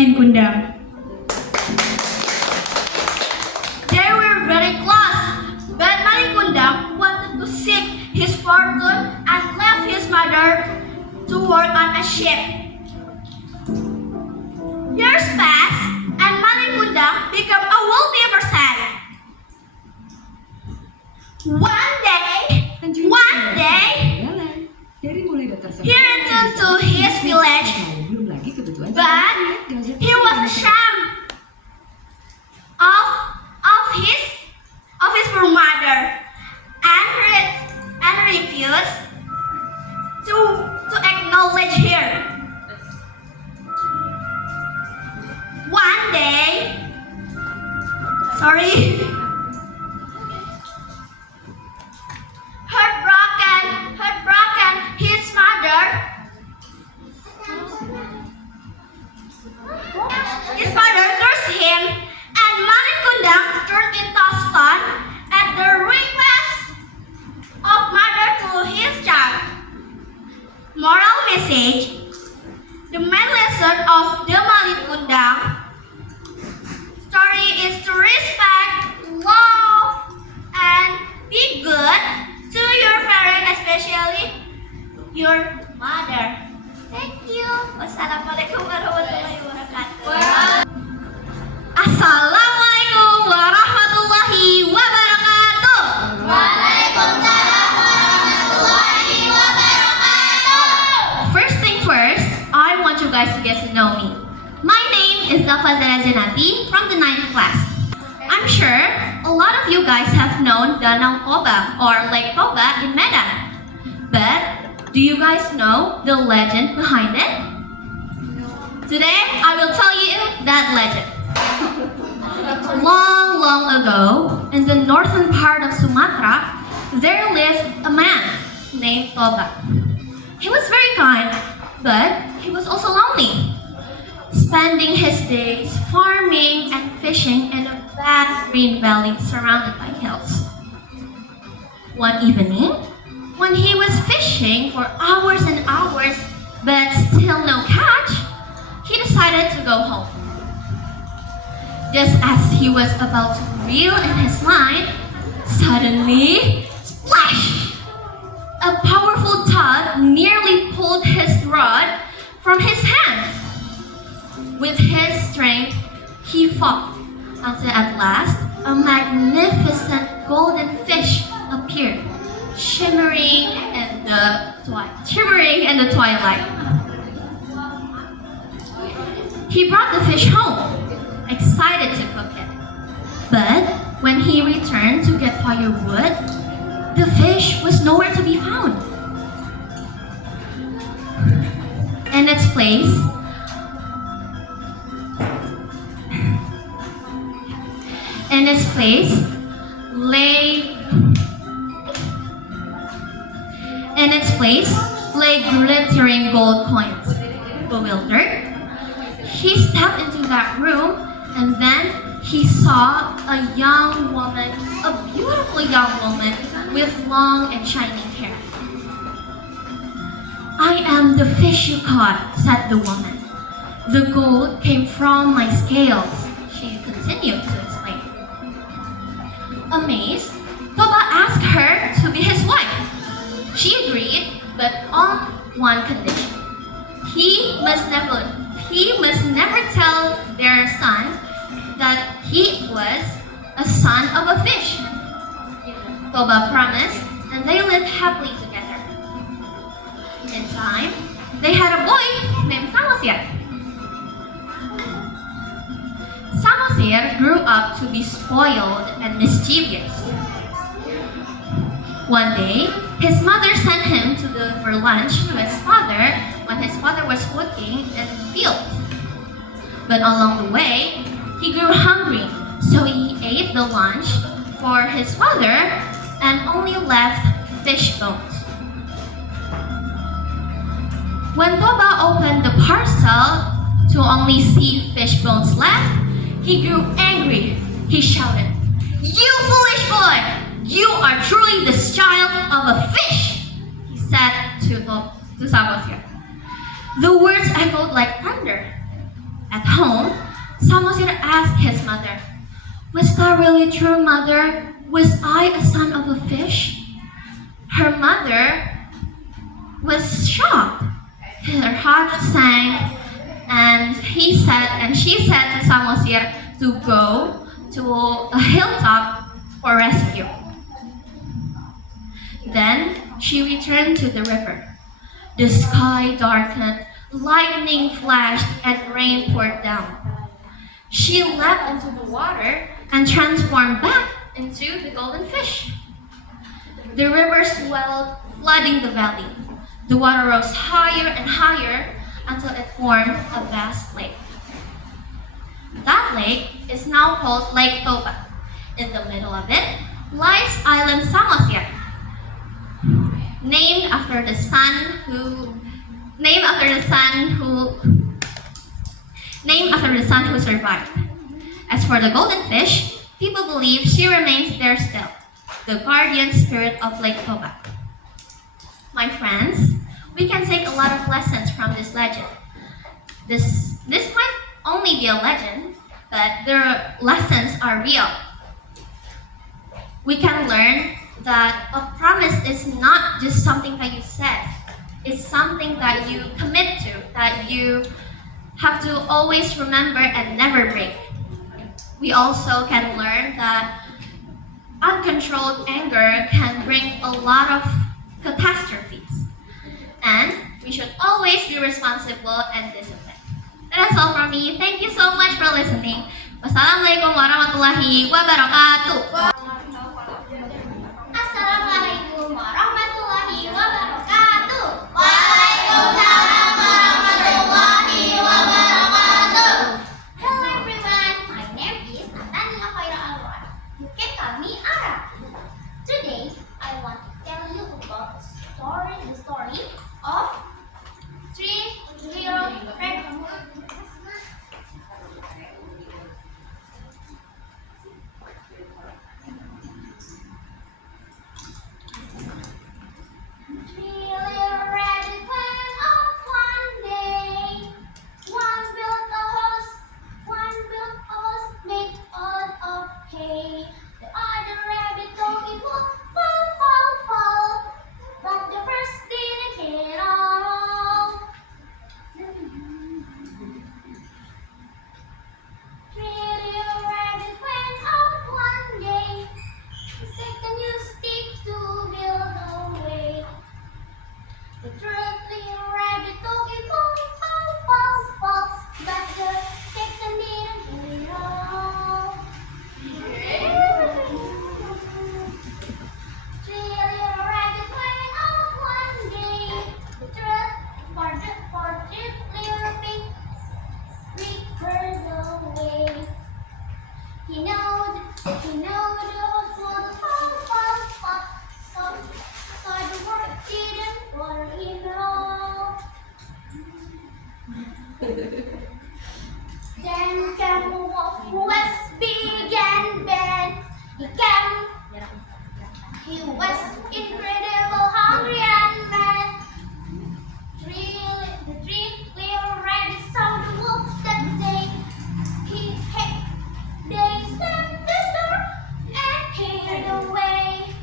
Malin Kundang. They were very close, but Malin Kundang wanted to seek his fortune and left his mother to work on a ship. Years passed, and Malin Kundang became a wealthy person. One day, he returned to his village, but he was ashamed of his poor mother, and refused to acknowledge her. One day, heartbroken, his father cursed him, and Malin Kundang turned into a stone at the request of mother to his child. Moral message: the main lesson of the Malin Kundang story is to respect, love, and be good to your parents, especially your mother. Thank you. Wassalamualaikum warahmatullahi wabarakatuh. Assalamualaikum warahmatullahi wabarakatuh. Waalaikumsalam warahmatullahi wabarakatuh. First thing first, I want you guys to get to know me. My name is Zafa Zara Janati from the 9th class. I'm sure a lot of you guys have known Danau Toba or Lake Toba in Medan. But do you guys know the legend behind it? Today, I will tell you that legend. Long ago, in the northern part of Sumatra, there lived a man named Toba. He was very kind, but he was also lonely, spending his days farming and fishing in a vast green valley surrounded by hills. One evening, when he was fishing for hours and hours, but still no catch, he decided to go home. Just as he was about to reel in his line, suddenly, splash! A powerful tug nearly pulled his rod from his hand. With his strength, he fought until at last a magnificent golden fish appeared, shimmering in the twilight. He brought the fish home, excited to cook it. But when he returned to get firewood, the fish was nowhere to be found. In its place, lay glittering gold coins. Bewildered, he stepped into that room, and then he saw a beautiful young woman with long and shining hair. "I am the fish you caught," said the woman. "The gold came from my scales," she continued to explain. Amazed, Toba asked her to be his wife. She agreed, but on one condition. He must never tell their son that he was a son of a fish. Toba promised, and they lived happily together. In time, they had a boy named Samosir. Samosir grew up to be spoiled and mischievous. One day, his mother sent him to deliver lunch to his father when his father was working in the field. But along the way, he grew hungry, so he ate the lunch for his father and only left fish bones. When Toba opened the parcel to only see fish bones left, he grew angry. He shouted, "You foolish boy! You are truly the child of a fish!" he said to Samosir. The words echoed like thunder. At home, mother. Was that really true, mother? Was I a son of a fish? Her mother was shocked. Her heart sank, and she said to Samosir to go to a hilltop for rescue. Then she returned to the river. The sky darkened, lightning flashed, and rain poured down. She leapt into the water and transformed back into the golden fish. The river swelled, flooding the valley. The water rose higher and higher until it formed a vast lake. That lake is now called Lake Toba. In the middle of it lies island Samosir, named after the sun who survived. As for the golden fish, people believe she remains there still, the guardian spirit of Lake Toba. My friends, we can take a lot of lessons from this legend. This might only be a legend, but their lessons are real. We can learn that a promise is not just something that you said. It's something that you commit to, that you have to always remember and never break. We also can learn that uncontrolled anger can bring a lot of catastrophes. And we should always be responsible and disciplined. That's all from me. Thank you so much for listening. Wassalamualaikum warahmatullahi wabarakatuh. Assalamualaikum warahmatullahi wabarakatuh. Waalaikumsalam warahmatullahi wabarakatuh. Hello everyone, my name is Natania Khaira Alwar. You can call me Ara. Today, I want to tell you about the story of three little rabbits. Three little rabbits went off one day. One built a house made out of hay. The other rabbit thought it would fall. But the first didn't get off. Three little rabbits went out one day. The second used stick to build a way. The third little rabbit thought it would fall. But the second didn't get off. Three little rabbits went out one day. The fourth little pig heard the way. He know the house would fall. So the work didn't bother him at all. Then came a wolf who was big and bad. He was incredible, hungry and mad. The three little rabbits saw the wolf that day. They slammed the door and hid away.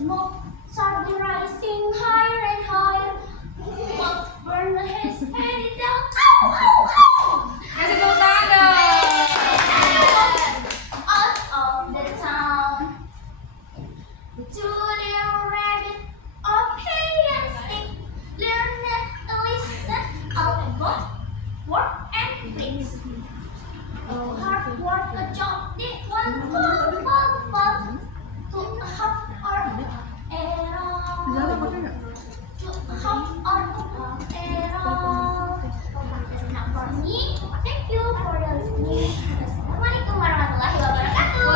smoke started rising higher and higher. Bugs burned his head down. Ow, ow, ow! Kasih tepuk tangan dong. Out of the town, the two little rabbits of hay and stick learned a lesson about work and things. Oh, hard work, a job, did one fall to half or error. To half or error. That's not for me. Thank you for listening. Assalamualaikum warahmatullahi wabarakatuh.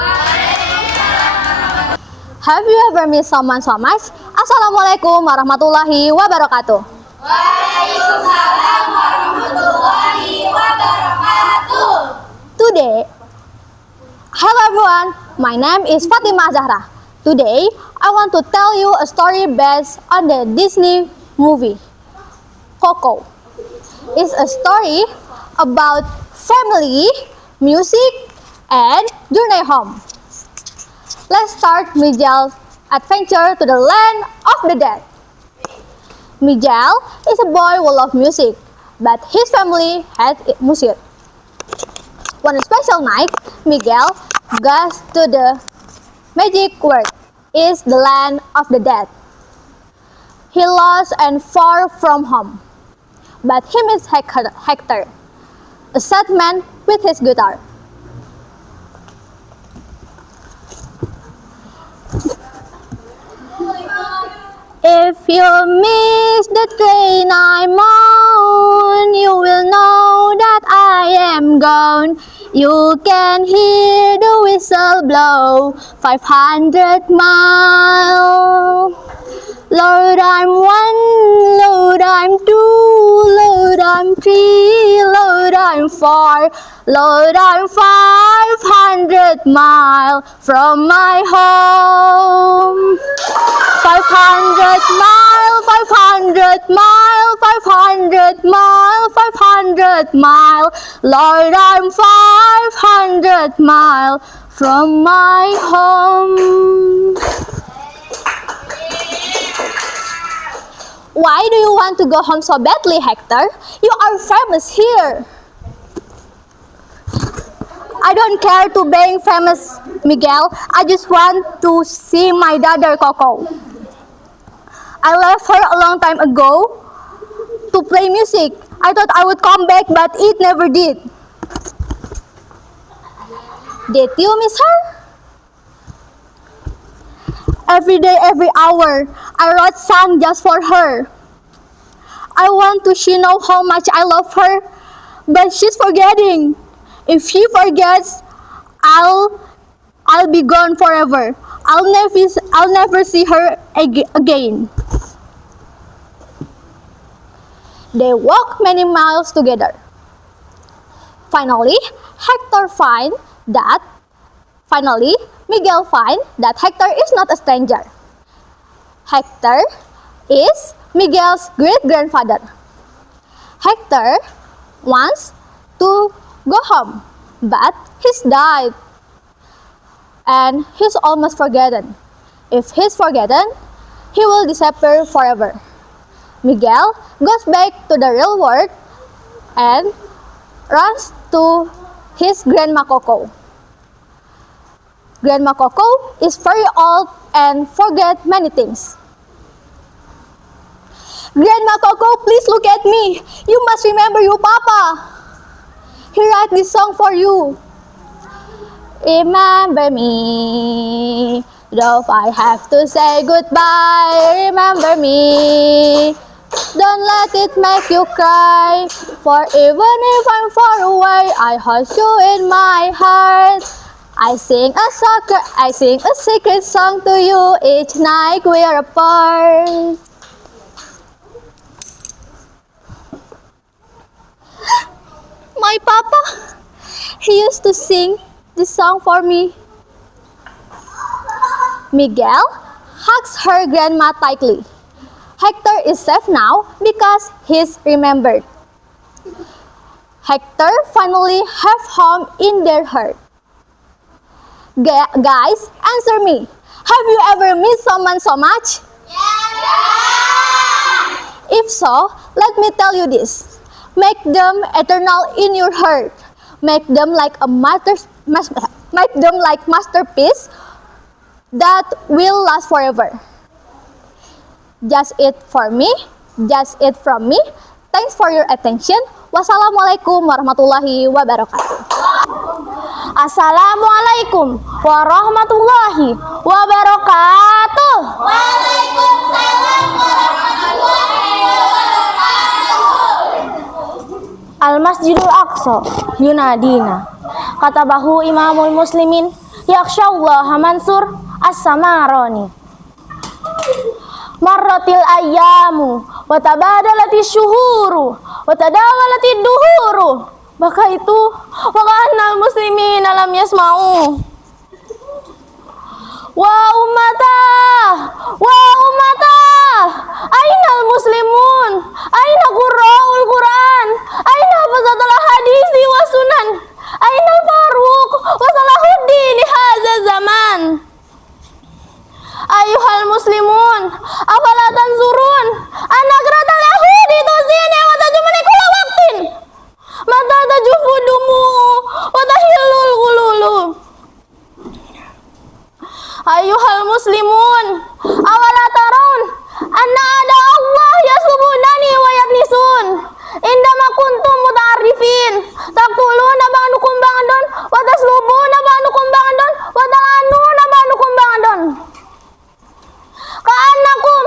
Have you ever missed someone so much? Assalamualaikum warahmatullahi wabarakatuh. Waalaikumsalam warahmatullahi wabarakatuh. Today, hello everyone, my name is Fatimah Zahra. Today, I want to tell you a story based on the Disney movie, Coco. It's a story about family, music, and journey home. Let's start Miguel's adventure to the land of the dead. Miguel is a boy who loves music, but his family hates music. One special night, Miguel goes to the magic word is the land of the dead. He lost and far from home, but he meets Hector, a sad man with his guitar. If you miss the train I'm on, you will know that I am gone. You can hear the whistle blow 500 miles. Lord, I'm one, Lord, I'm two, Lord, I'm three, Lord, I'm four, Lord, I'm 500 miles from my home. 500 mile, 500 mile, 500 mile, 500 mile. Lord, I'm 500 mile from my home. Why do you want to go home so badly, Hector? You are famous here. I don't care to being famous, Miguel. I just want to see my daughter Coco. I left her a long time ago to play music. I thought I would come back, but it never did. Did you miss her? Every day, every hour, I wrote songs just for her. I want to she know how much I love her, but she's forgetting. If she forgets, I'll be gone forever. I'll never see her again. They walk many miles together. Finally, Miguel finds that Hector is not a stranger. Hector is Miguel's great-grandfather. Hector wants to go home, but he's died. And he's almost forgotten. If he's forgotten, he will disappear forever. Miguel goes back to the real world and runs to his Grandma Coco. Grandma Coco is very old and forget many things. Grandma Coco, please look at me. You must remember your papa. He wrote this song for you. Remember me, though I have to say goodbye. Remember me, don't let it make you cry. For even if I'm far away, I hold you in my heart. I sing a secret song to you each night we're apart. My papa, he used to sing this song for me. Miguel hugs her grandma tightly. Hector is safe now because he's remembered. Hector finally have home in their heart. Guys, answer me. Have you ever missed someone so much? If so, let me tell you this. Make them eternal in your heart. Make them like masterpiece that will last forever. Just it for me. Just it from me. Thanks for your attention. Wassalamualaikum warahmatullahi wabarakatuh. Assalamualaikum warahmatullahi wabarakatuh. Waalaikumsalam warahmatullahi wabarakatuh. Al-Masjidul Aqsa yunadina. Katabahu Imamul Muslimin yakhsyallaha Mansur As-Samarani. Marratil ayyamu wa tabadalati syuhuru wa tadawalati duhuru. Maka itu waka'annal muslimin lam yasma'u. Wa ummata ainal muslimun, aina qurra'ul Qur'an, aina hafazatul hadisi wa sunan, ainal faruq wa salahuddin hadza zaman. Ayuhal muslimun, afala tanzurun anagratal yahudi tuzini wa tajumani kula waqtin mata tajufu dumu wa tahillul gululu. Ayuhal muslimun, awala tarawun anna ada Allah yasubunani wa yatnisun indama kuntum muta'arrifin taquluna ba'dukum ba'dun wa taslubuna ba'dukum ba'dun wa ta'anuna ba'dukum ba'dun. Ka'annakum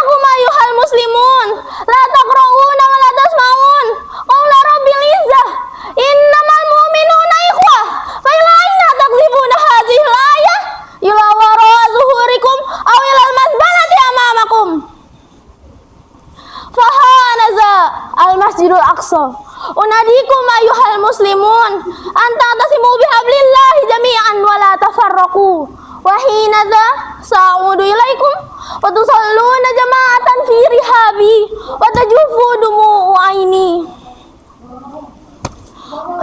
ayuhal muslimun la taqra'una wa la tasma'un qawla rabbil izzah innamal mu'minuna ikhwah fa ila aina takzibuna hadhihi al-ayah ila wara'a zuhurikum aw ila al-mazbalati amamakum. Fahanaza al-Masjidul Aqsa unadikum ayuhal muslimun anta tasimu bihablillahi jami'an wa la tafarraqu wa hinadha sa'udu ilaikum wa tusalluna jama'atan fi rihabi wa tajufu dumu'u aini.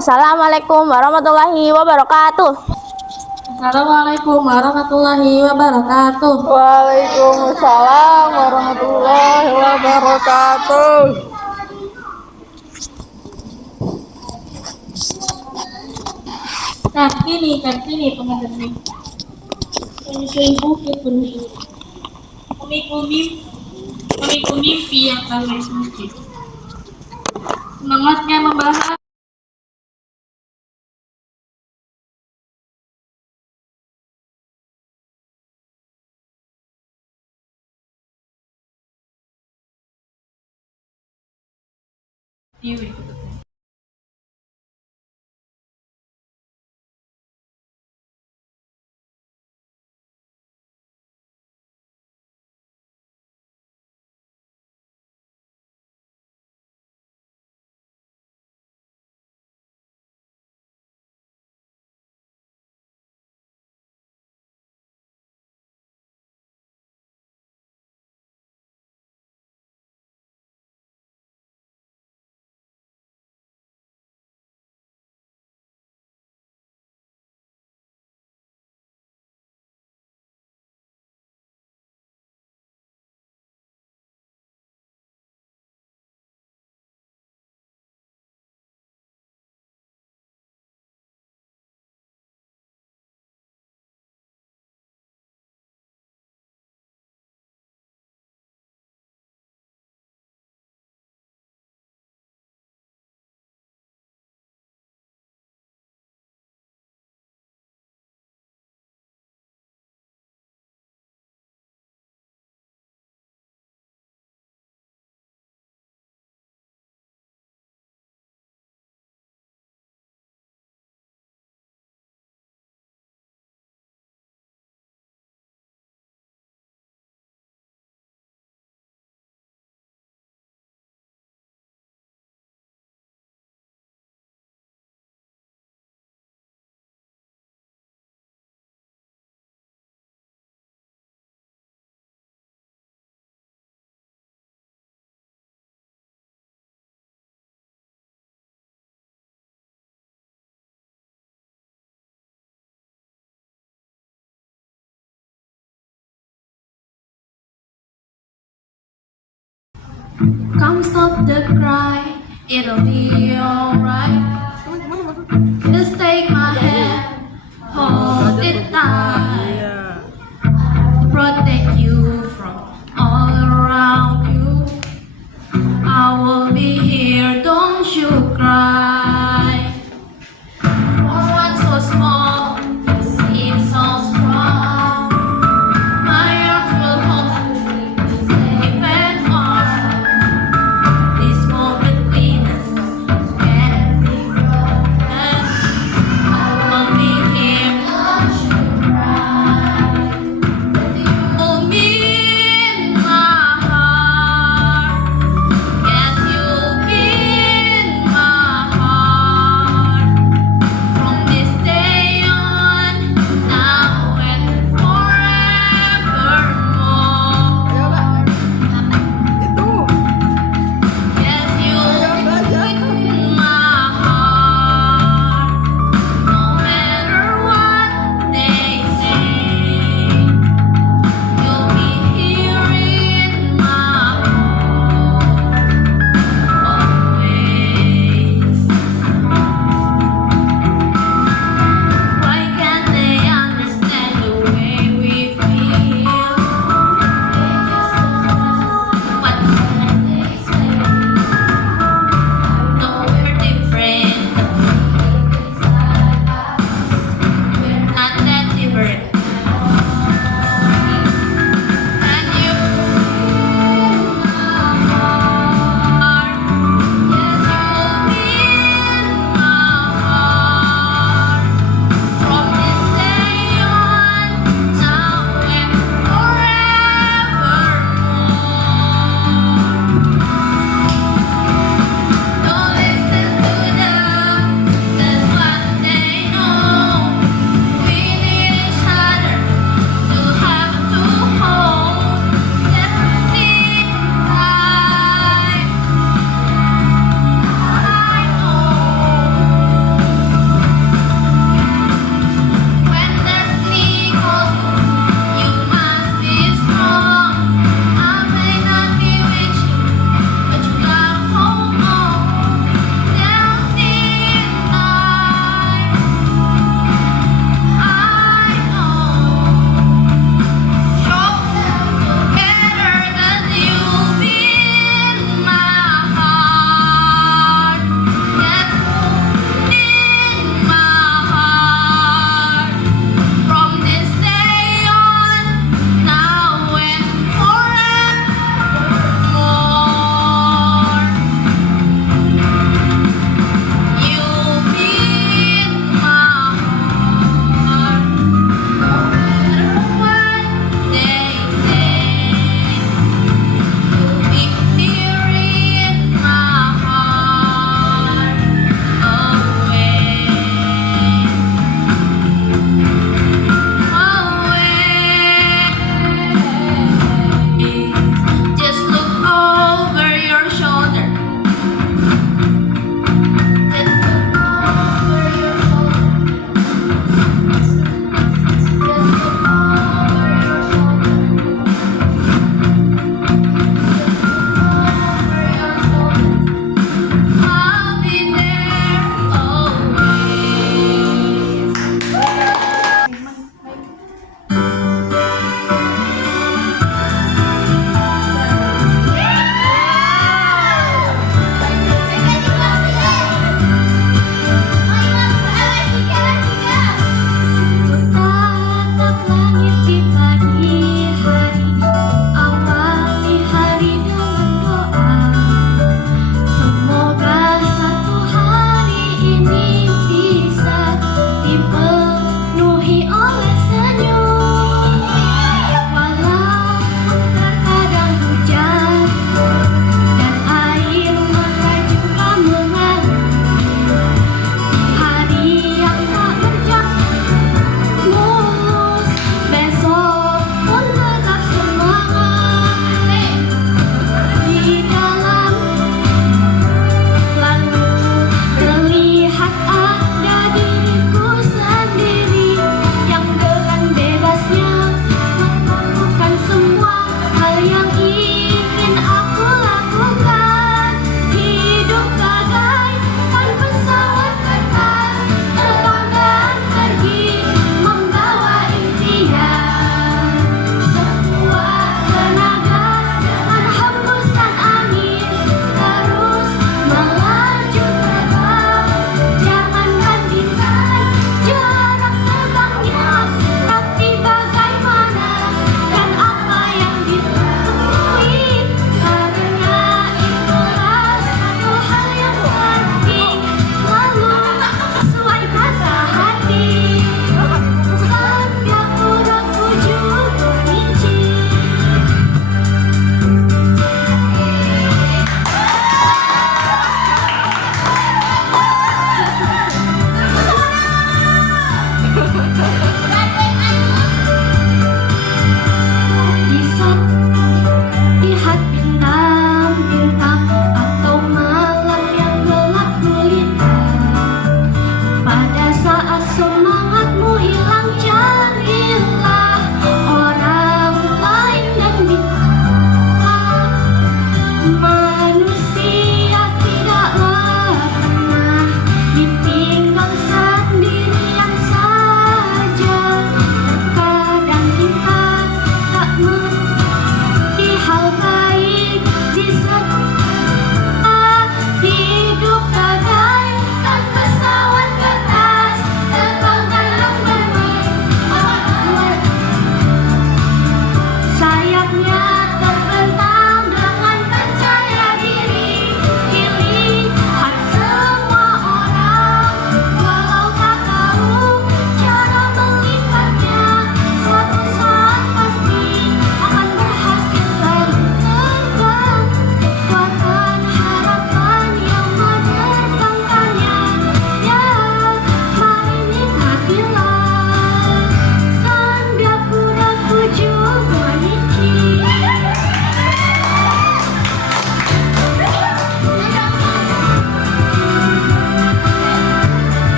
Assalamualaikum warahmatullahi wabarakatuh. Assalamualaikum warahmatullahi wabarakatuh. Waalaikumsalam warahmatullahi wabarakatuh. Kartini pengantin. Menyusui bukit penuh ini. Memikul mimpi yang kami suci. Semangatnya membahas view. Come stop the cry, it'll be alright. Just take my hand, hold it tight. Iya. To protect you from all around you. I will be here, don't you cry. For one so small, you seem so strong. My arms will hold you safe and warm. This moment between us can't be broken. I will be here, don't you cry. Hold me in my heart. Yes, you'll be in my heart.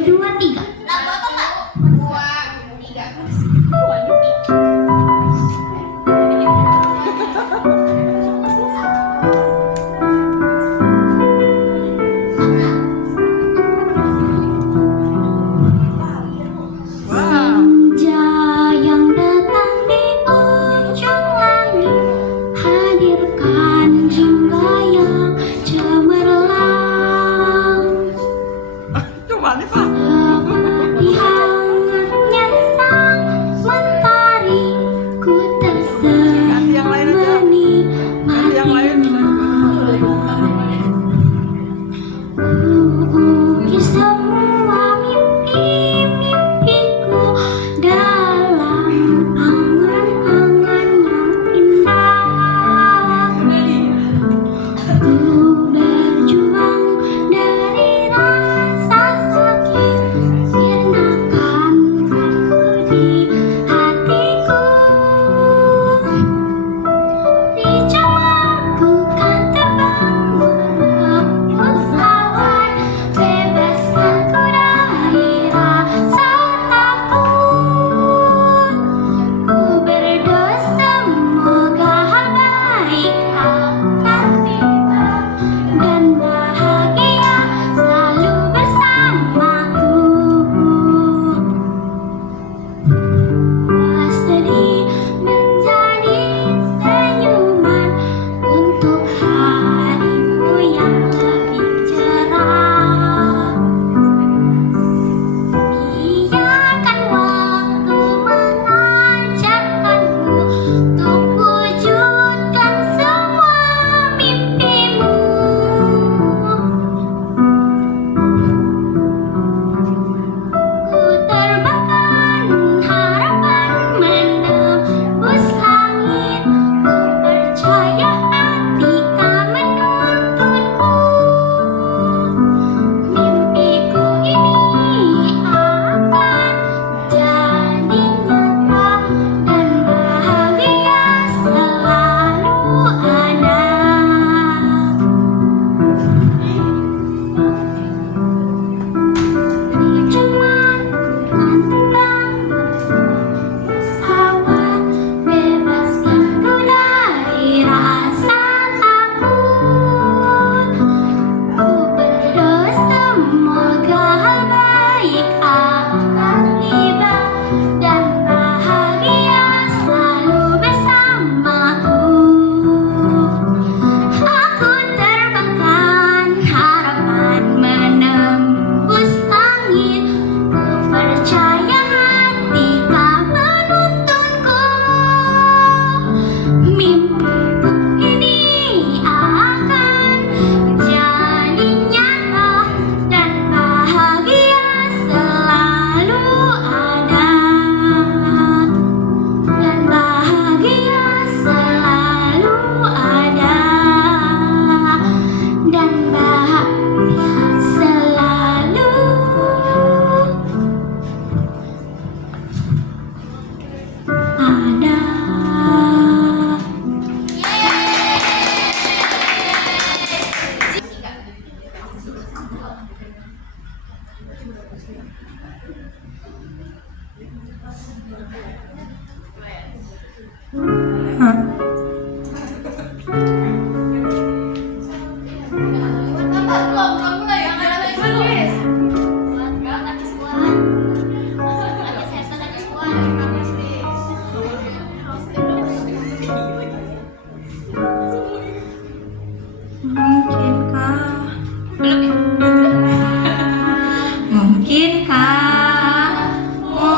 2, 3. Senja yang datang di ujung langit, hadirkan jiwa yang cemerlang. Coba nih Pak. Seperti hangatnya sang mentari, ku tersenyum Yang lain aja. Yang lain. ukir semua mimpi-mimpiku dalam angan-angan yang indah. Ku berjuang dari rasa sakit, sirnakan aku di hatiku. Di jalanku kan terbang bersawar, bebaskan ku dari rasa takut. Ku berdoa semoga hal baik akan tiba, dan bahagia selalu bersamaku. Sedih menjadi senyuman untuk harimu yang lebih cerah. Biarkan waktu mengajarkanmu untuk wujudkan semua mimpimu. Ku terbangkan harapan menembus langit, ku percaya hati kan menuntunku. Mimpiku ini akan jadi nyata, dan bahagia selalu ada. Janganku kan terbang bersawar, bebaskan ku dari rasa takut. Ku berdoa semoga hal baik akan tiba, dan bahagia selalu bersamaku. Aku terbangkan harapan menembus langit, ku percaya hati kan menuntunku. Mimpiku ini akan jadi nyata, dan bahagia selalu ada. Dan bahagia selalu ada. Dan bahagia selalu ada.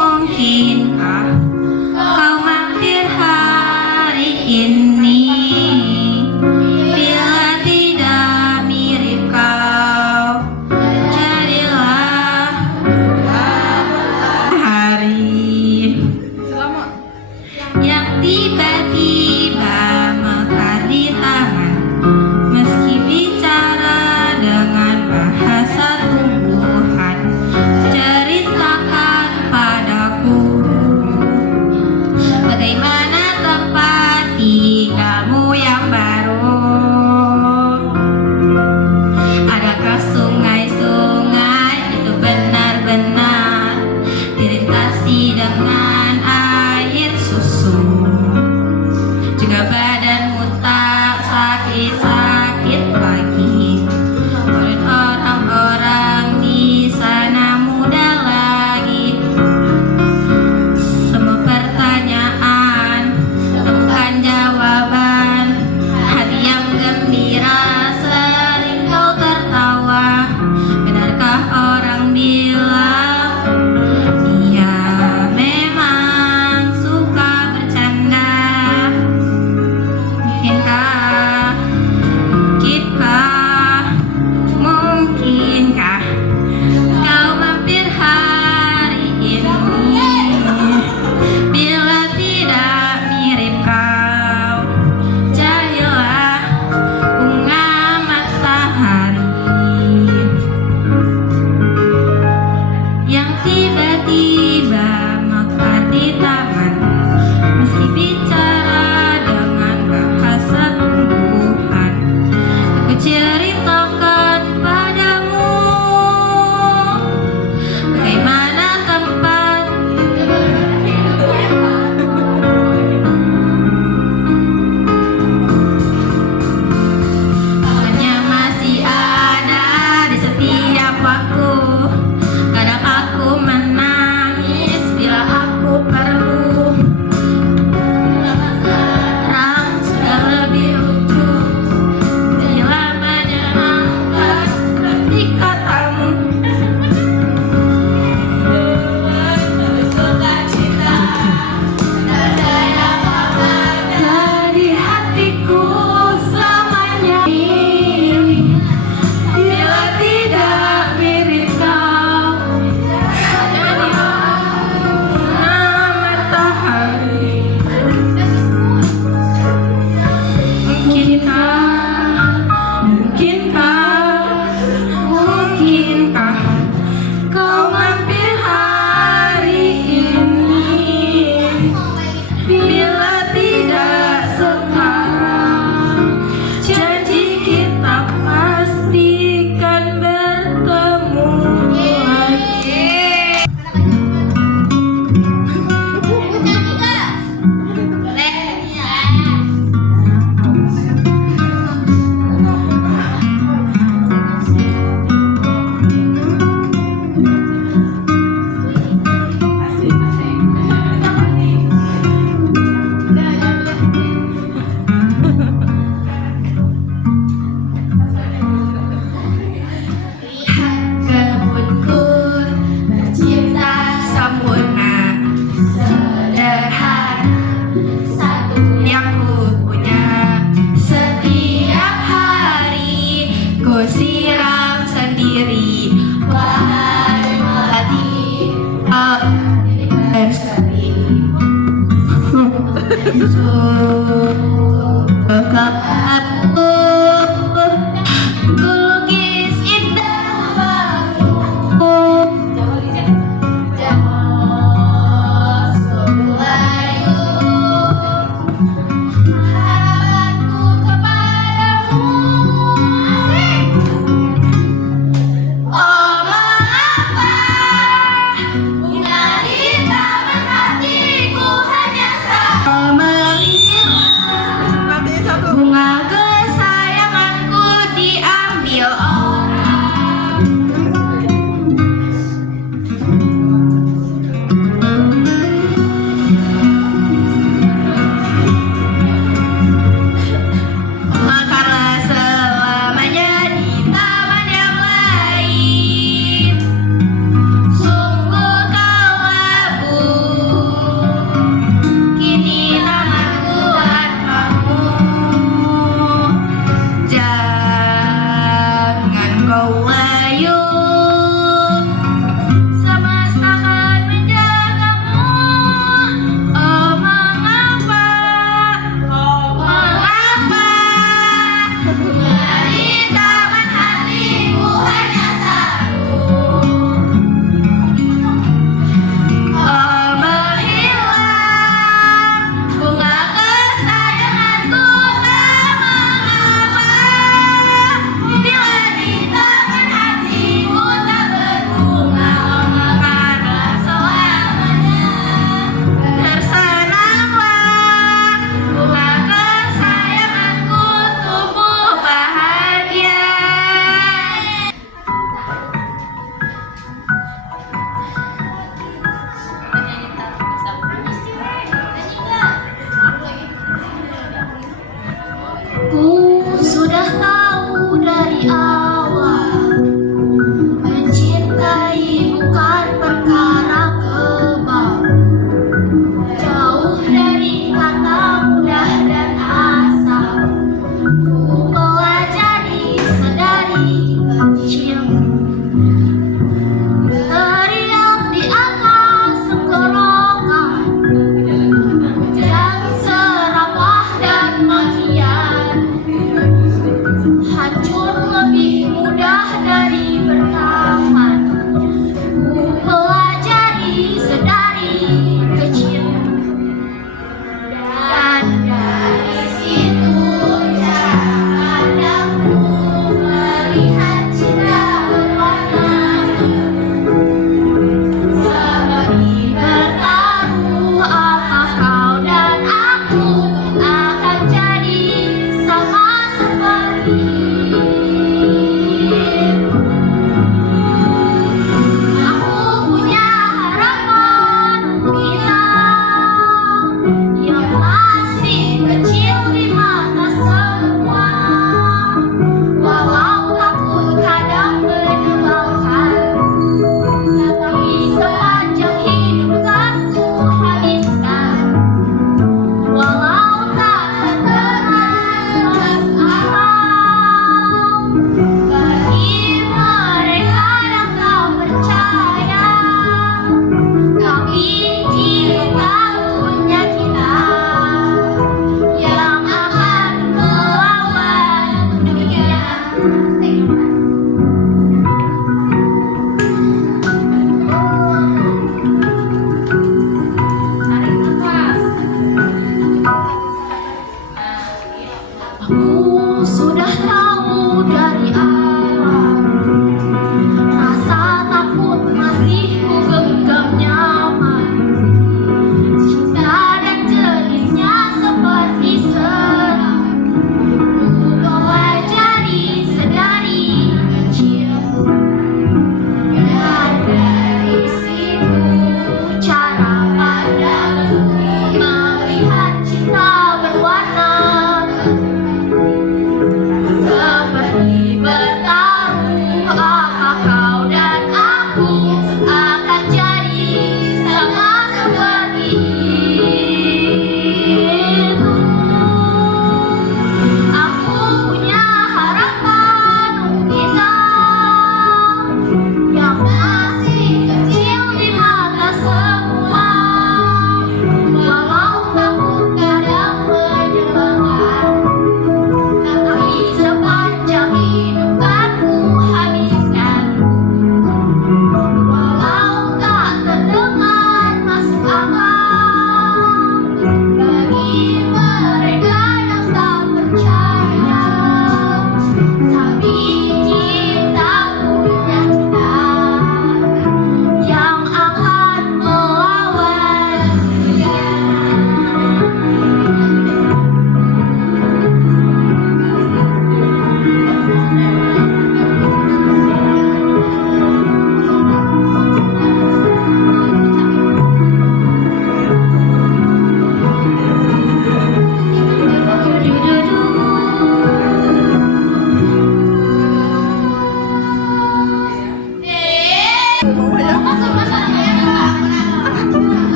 Mungkinkah kau mampir hari ini?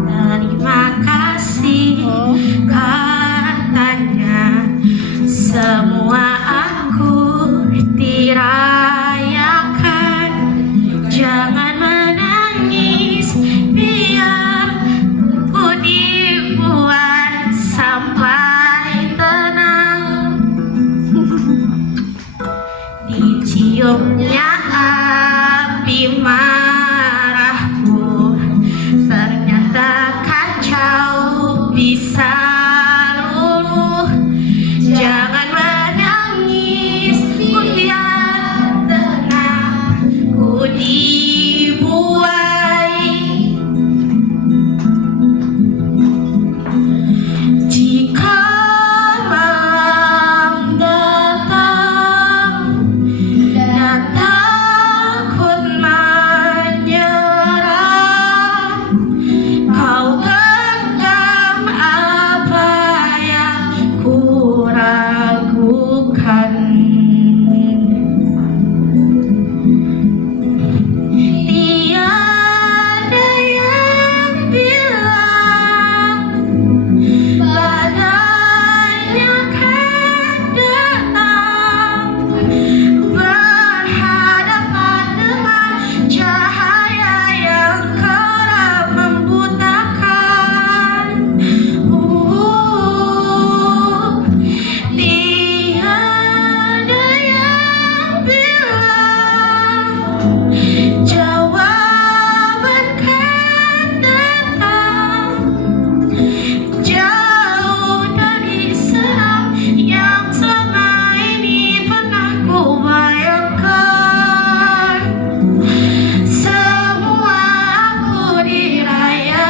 Terima kasih katanya, semua aku dirayakan. Jangan menangis, biar ku dibuat sampai tenang. Diciumnya api marahku, ternyata kacau bisa luluh. Jangan menangis, ku biar tenang, ku dibuai. Jika malam datang dan takut menyerang, kau genggam apa yang ku ragukan. Tiada yang bilang badainya akan datang, berhadapan dengan cahaya yang kerap membutakan. Tiada yang bilang jawaban kan datang, jauh dari seram yang selama ini pernah ku bayangkan. Semua aku dirayakan.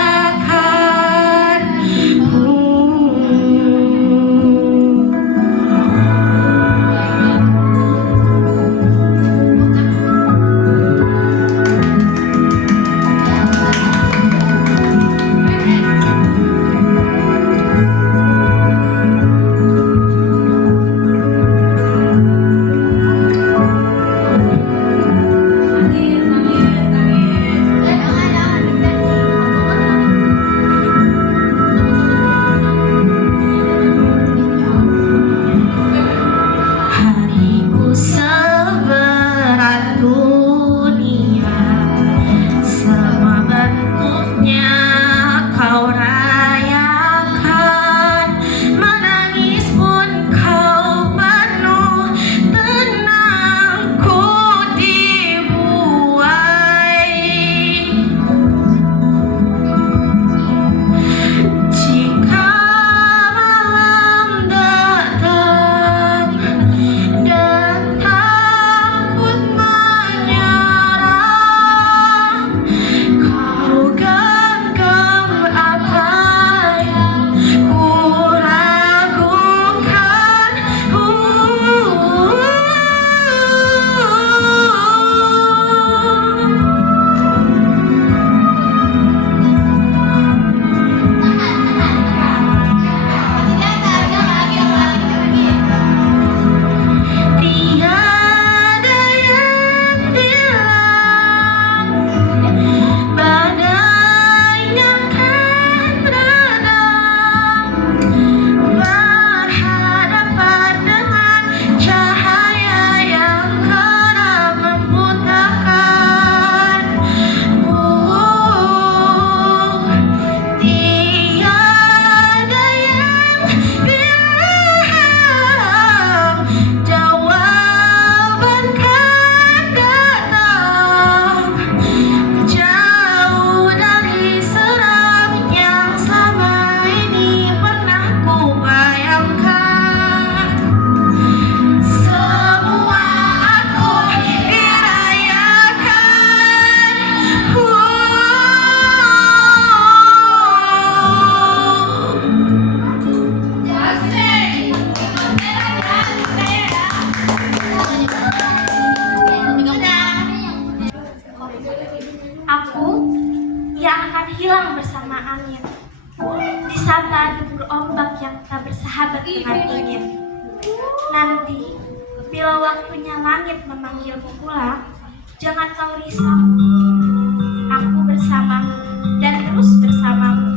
Hariku seberat dunia, semua bentuknya kau rayakan. Menangis pun kau penuh tenang, ku dibuai. Jika malam datang dan takut menyerang, kau genggam apa yang ku ragukan. Tiada yang bilang badainya akan redam, berhadapan dengan cahaya yang kerap membutakan. Tiada yang bilang jawaban kan datang, jauh dari seram yang selama ini pernah ku bayangkan. Semua aku dirayakan. Aku yang akan hilang bersama angin, disapa debur ombak yang tak bersahabat dengan dingin. Nanti, bila waktunya langit memanggilmu pulang, jangan kau risau. Aku bersamamu dan terus bersamamu.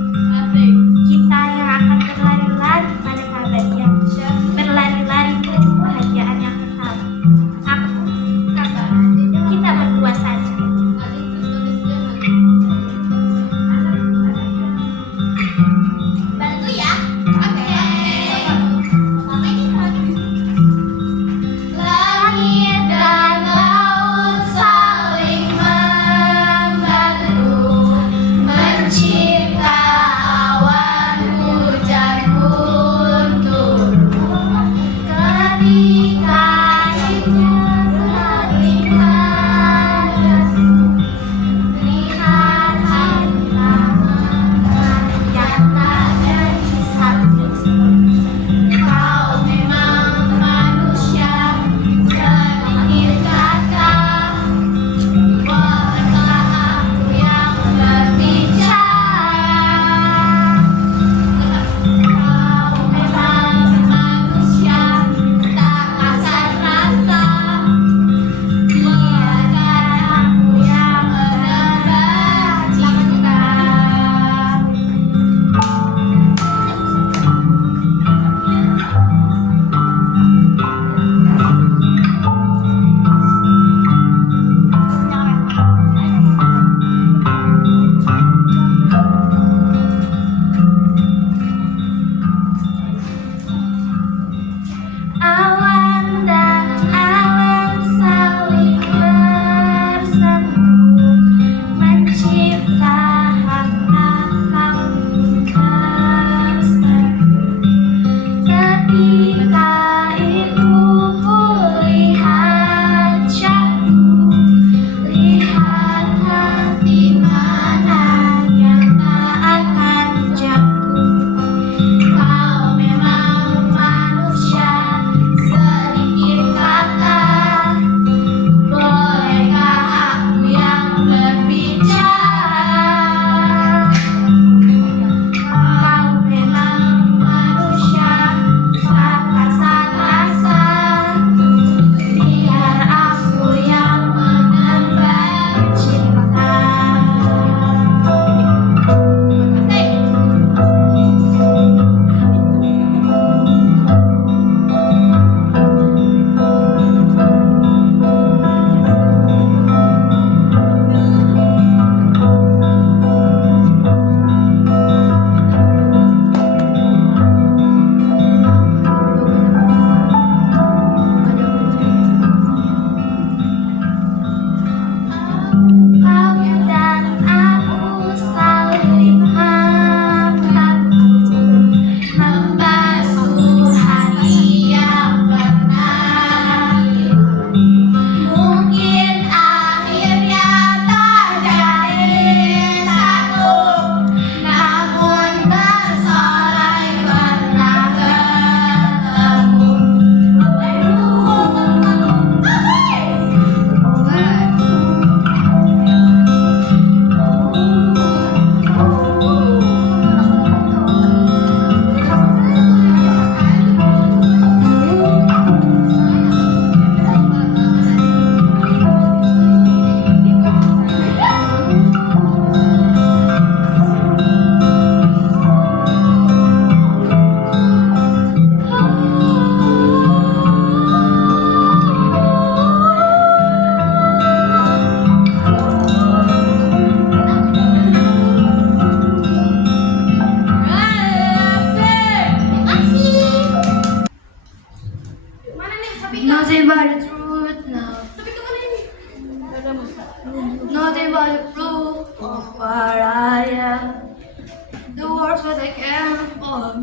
doors but I can't afford.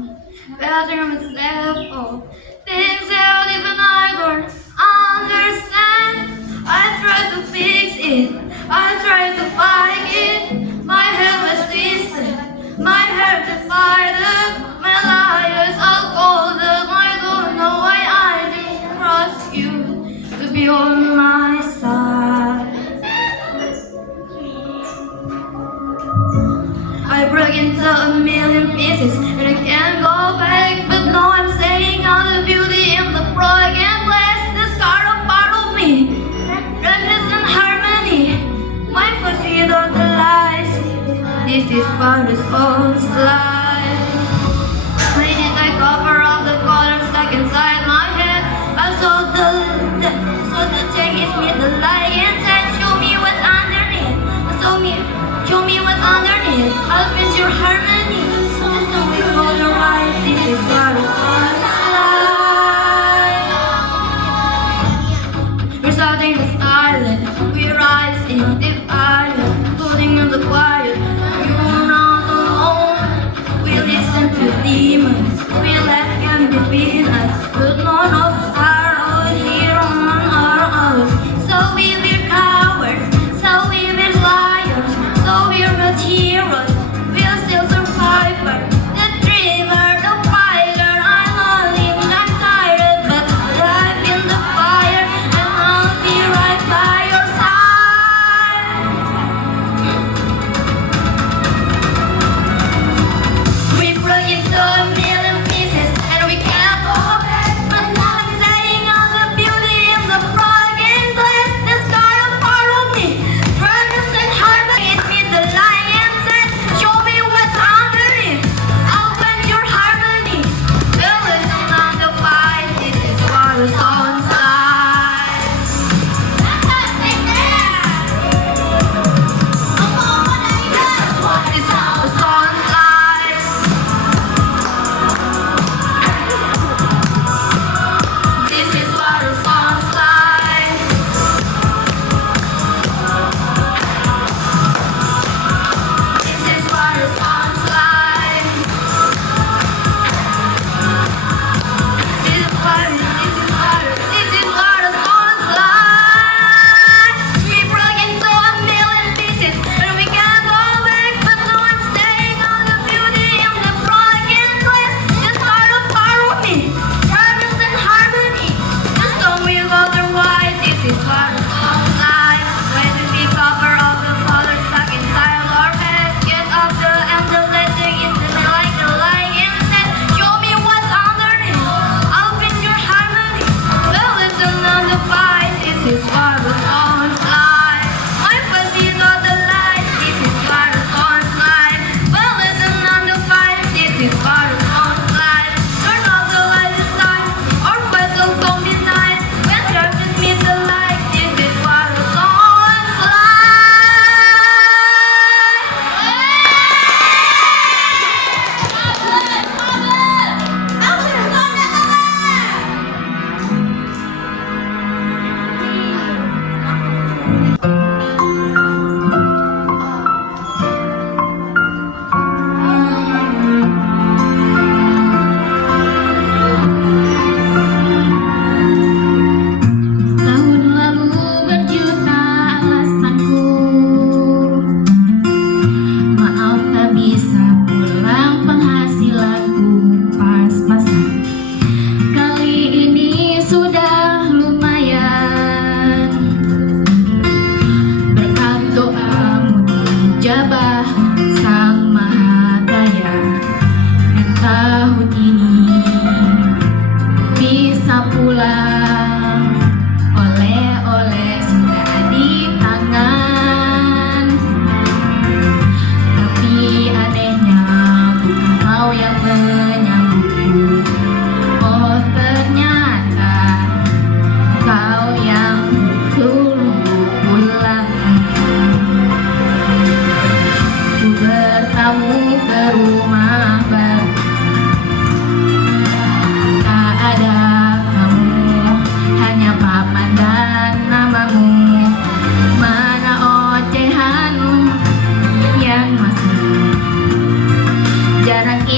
Bedroom is level. Things that even I don't understand. I try to fix it. I try to fight it. My head was twisted. My heart divided. My liars all golden. I don't know why I didn't trust you to be on my side. I broke into a million pieces and I can't go back. But now I'm saying all the beauty in the broken glass. The scar of part of me, redness and harmony. My pussy don't lies. This is part of soul's life. Why did I cover up the color stuck inside my head? I saw the check is me the lie inside. Show me what's underneath. Show me what's underneath. I'll fix your harmony. Just don't be hold your eyes. This is what it's like. We're starting the silence. We rise in defiance. Putting in the quiet. You're not alone.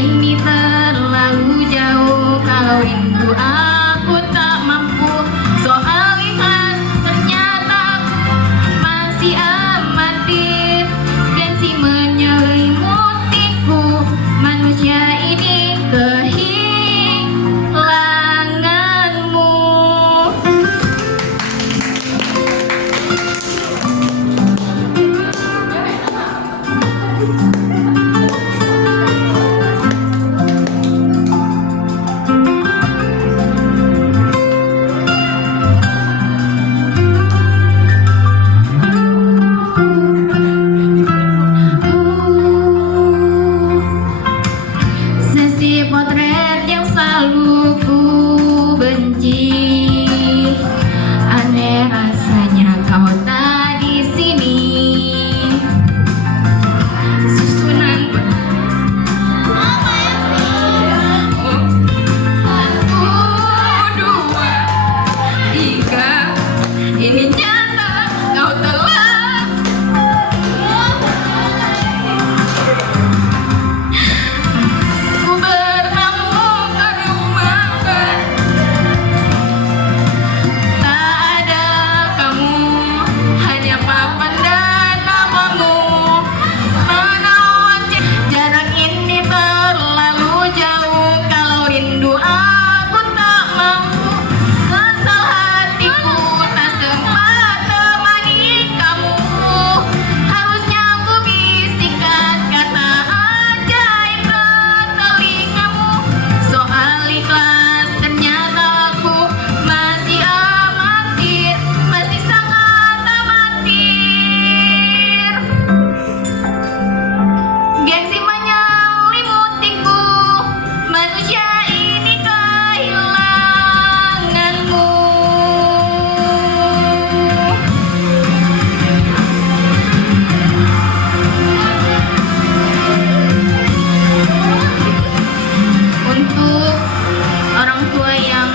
ini terlalu jauh, kalau rindu aku tak mampu. Soal ikhlas ternyata aku masih amatir, gengsi menyelimutiku, manusia ini kehilanganmu. Sesi potret yang selalu ku benci, aneh rasanya kau tak di sini. Susunan satu, dua, tiga, ini nyata kau telah. Ku bertamu ke rumahmu, tak ada kamu, hanya papan dan namamu. Menawan jarak ini terlalu jauh, kalau rindu aku tak mampu. Sesal hatiku tak sempat temani kamu, harusnya ku bisikan kata ajaib ke telingamu. Soal ikhlas ternyata aku masih amatir, masih sangat amatir. Gengsi menyelimutiku, manusia ini kehilanganmu. Untuk orang tua yang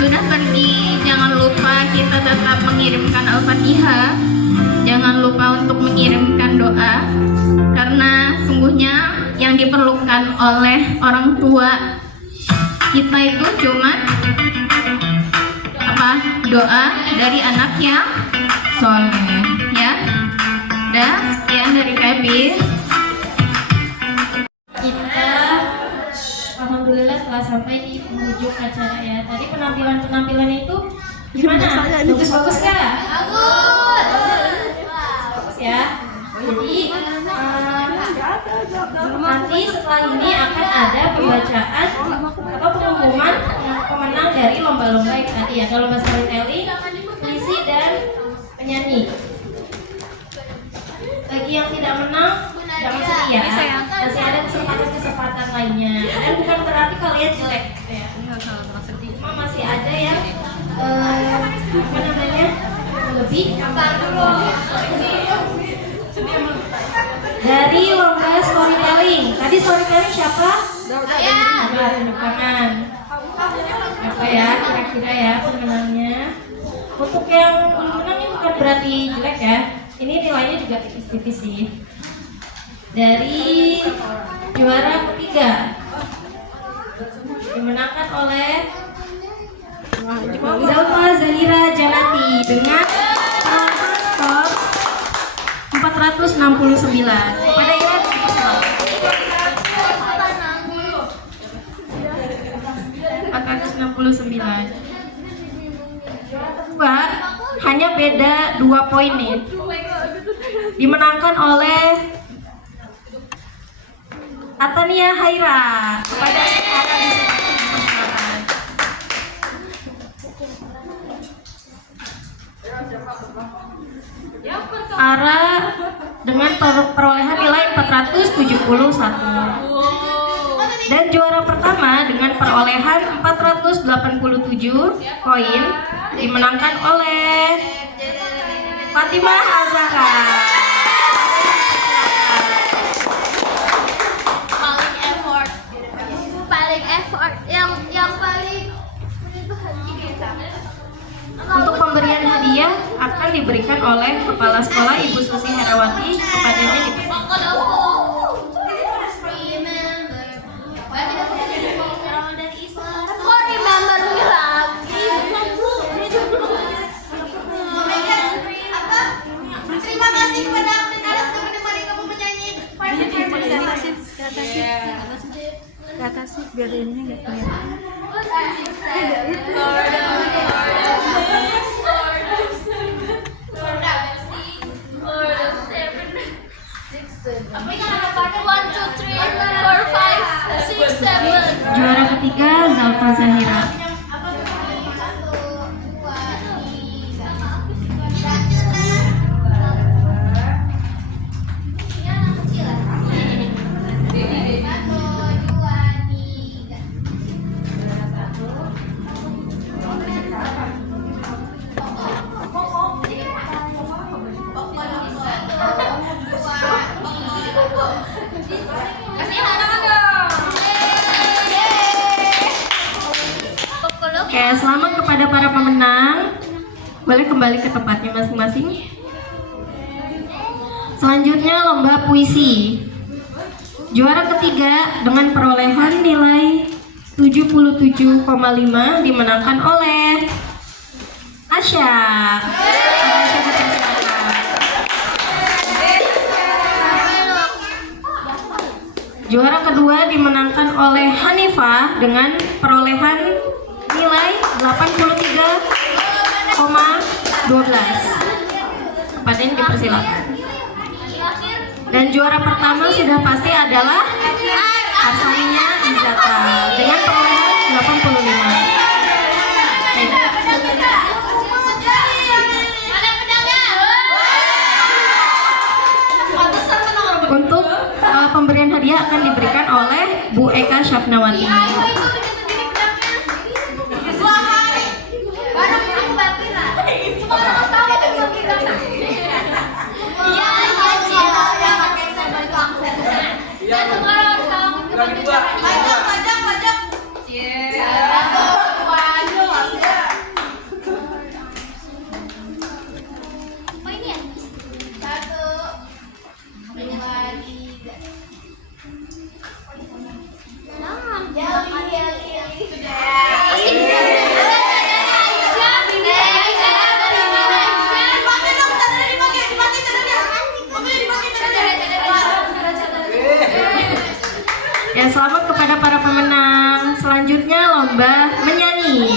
sudah pergi, jangan lupa kita tetap mengirimkan Al-Fatihah. Jangan lupa untuk mengirimkan doa, karena sungguhnya yang diperlukan oleh orang tua kita itu cuma apa? Doa dari anak yang soleh, ya. Dan sekian dari kami. Kita alhamdulillah telah sampai di penghujung acara ya. Tadi penampilan itu gimana? Bagus nggak? Bagus ya. Jadi nanti setelah ini akan ada pembacaan atau pengumuman pemenang dari lomba-lomba yang tadi ya. Kalau lomba storytelling, puisi dan penyanyi. Bagi yang tidak menang, jangan sedih ya. Masih ada kesempatan lainnya. Dan bukan berarti kalian jelek ya. Cuma masih ada yang apa namanya lebih. Dari lomba storytelling. Tadi storytelling siapa? Ada penekangan. Apa ya kira-kira ya pemenangnya? Untuk yang menang ini bukan berarti jelek ya. Ini nilainya juga tipis-tipis sih. Dari juara ketiga dimenangkan oleh Zalfa Zahira Janati dengan skor 469. Pada ingat 469. Dua, hanya beda 2 poin nih. Dimenangkan oleh Atania Haira. Pada Ara dengan perolehan nilai 471. Dan juara pertama dengan perolehan 487 poin dimenangkan oleh Fatimah Azhara. Paling effort yang paling Untuk pemberian hadiah akan diberikan oleh Kepala Sekolah Ibu Susi Herawati kepadanya di ke atas sih biar ininya nggak kelihatan. Juara ketiga Zalfa Zahira. Oke, selamat kepada para pemenang. Boleh kembali ke tempatnya masing-masing. Selanjutnya lomba puisi. Juara ketiga dengan perolehan nilai 77,5 dimenangkan oleh Asya. Asya dipersilakan. Juara kedua dimenangkan oleh Hanifah dengan perolehan nilai 83,12. Kepada ini dipersilakan. Dan juara pertama sudah pasti adalah Arsaninya Izata dengan perolehan 85. Untuk pemberian hadiah akan diberikan oleh Bu Eka Syafnawati. Ya, selamat kepada para pemenang. Selanjutnya lomba menyanyi.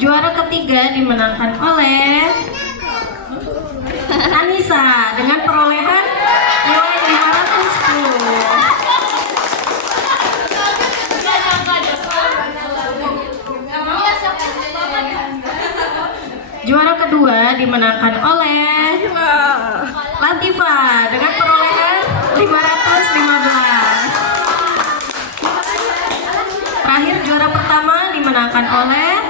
Juara ketiga dimenangkan oleh Anissa dengan perolehan nilai 510. Juara kedua dimenangkan oleh Latifah dengan perolehan 515. Terakhir juara pertama dimenangkan oleh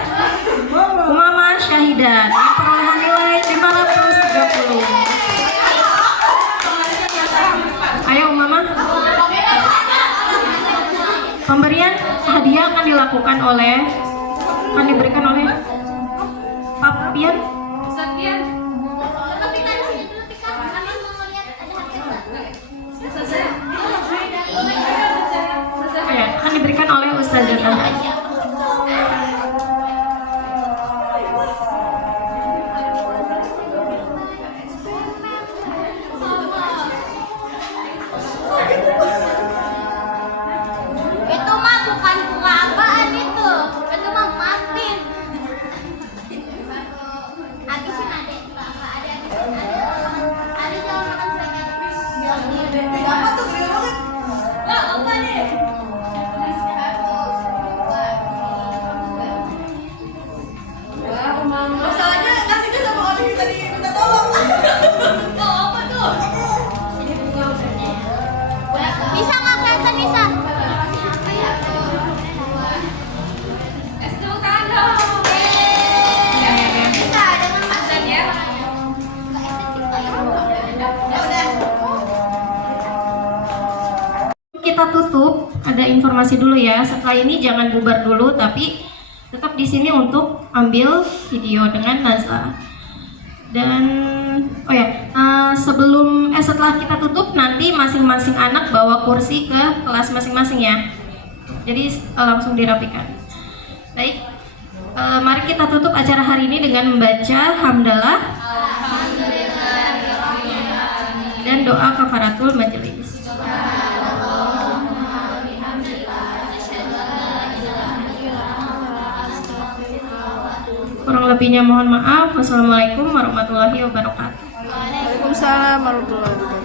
Umama Syahida dengan perolehan nilai 530. Ayo Umama. Pemberian hadiah akan diberikan oleh Pak Pian. Ya, akan diberikan oleh Ustazah. Itu mah bukan bunga apaan itu? Itu mah Martin. Habisin adek. Ada jangan makan second. Apa tuh gede banget? Wah, apa nih? Masalahnya ngasihnya sama orang yang tadi minta tolong. Oh, apa tuh? Bisa nggak kelihatan Nisa? Es dulu kan dong. Bisa dengan masan ya. Kita tutup, ada informasi dulu ya. Setelah ini jangan bubar dulu, tapi tetap di sini untuk ambil video dengan Nazla. Dan setelah kita tutup nanti masing-masing anak bawa kursi ke kelas masing-masing ya. Jadi langsung dirapikan. Baik, mari kita tutup acara hari ini dengan membaca hamdalah dan doa kafaratul majelis. Kurang lebihnya mohon maaf. Wassalamualaikum warahmatullahi wabarakatuh. Waalaikumsalam warahmatullahi wabarakatuh.